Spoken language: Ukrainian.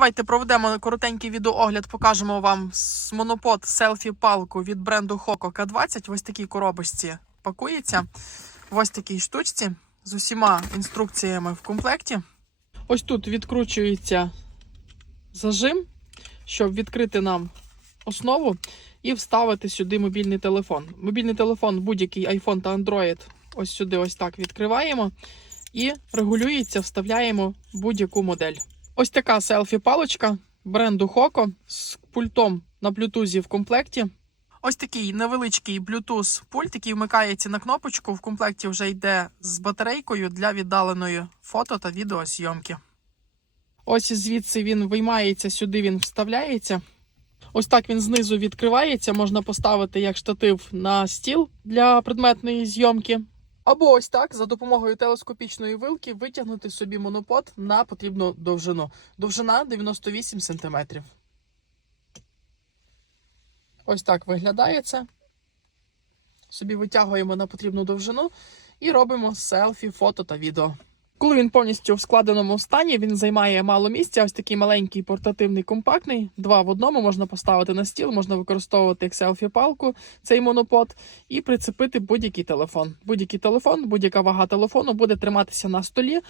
Давайте проведемо коротенький відеоогляд, покажемо вам монопод селфі-палку від бренду K20. В ось такій коробочці пакується. Ось такій штучці з усіма інструкціями в комплекті. Ось тут відкручується зажим, щоб відкрити нам основу і вставити сюди мобільний телефон. Мобільний телефон, будь-який iPhone та Android, ось сюди ось так відкриваємо і регулюється, вставляємо будь-яку модель. Ось така селфі-палочка бренду Hoco з пультом на блютузі в комплекті. Ось такий невеличкий Bluetooth пульт, який вмикається на кнопочку. В комплекті вже йде з батарейкою для віддаленої фото та відеозйомки. Ось звідси він виймається, сюди він вставляється. Ось так він знизу відкривається. Можна поставити як штатив на стіл для предметної зйомки. Або ось так за допомогою телескопічної вилки витягнути собі монопод на потрібну довжину. Довжина 98 см. Ось так виглядає це. Собі витягуємо на потрібну довжину і робимо селфі, фото та відео. Коли він повністю в складеному стані, він займає мало місця. Ось такий маленький портативний, компактний. Два в одному можна поставити на стіл, можна використовувати як селфі-палку цей монопод і прицепити будь-який телефон. Будь-який телефон, будь-яка вага телефону буде триматися на столі.